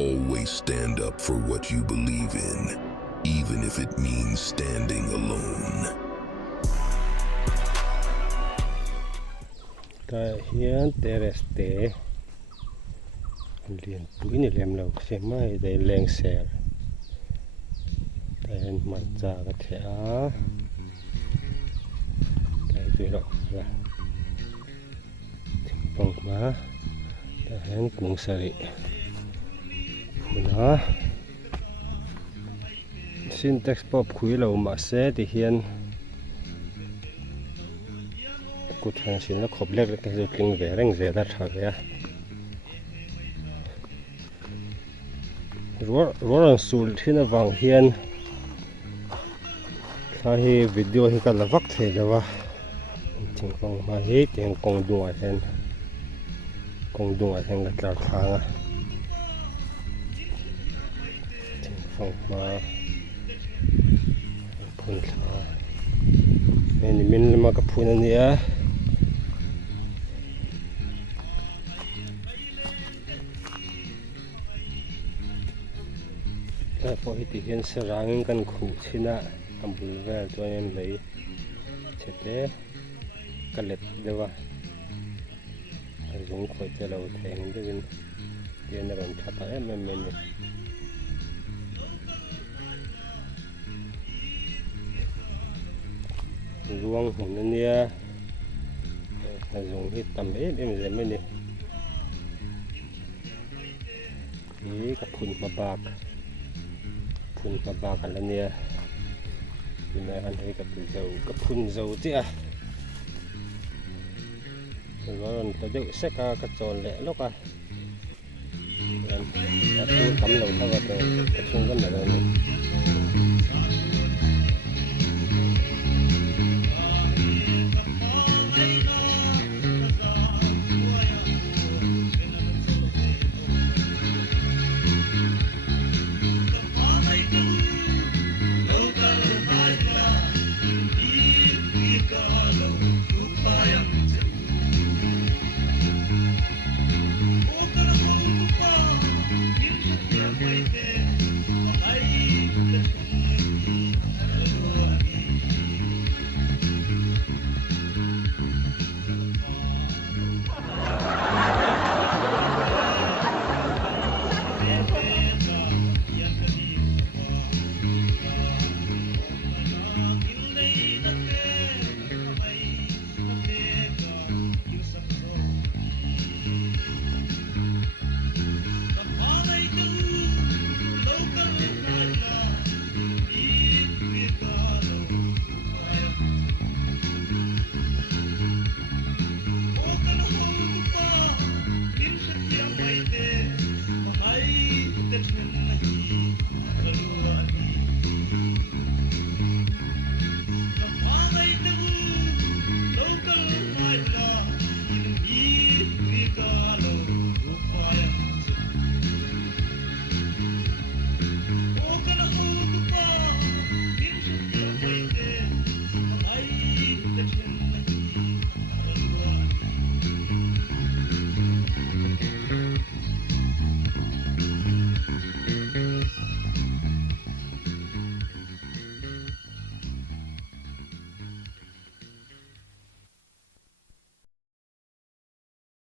Always stand up for what you believe in, even if it means standing alone. Ta hian terrace te lian pui ni lem lo se mai dei leng ser ten man cha ka thea dai tu lo ra Thingfanghma ta hian kung sari phuna syntax pop khui lo ma se ti hian kut hang sin la khop lek ka zo tling ve reng ze da tha ve ruang sul thina wang hian thla hi video hi ka lavak thei lawa Thingfanghma hi tiang kong dunga hian ka tlar thanga Thingfanghma phun thla ni min lama ka phun ania ta pawh hi ti hian sarangin kan khuh thina ambul vel chuan lei chete kalet dewa zung khoi te lo theng dewin tian ron thata em ni luang hun ania zung hi tam em zem ni hi ka phun mabak alania ina han he ka phun zo ti a ron ta deu seka ka chon le loka ta tu kam lo thawa te ka chung kan la ni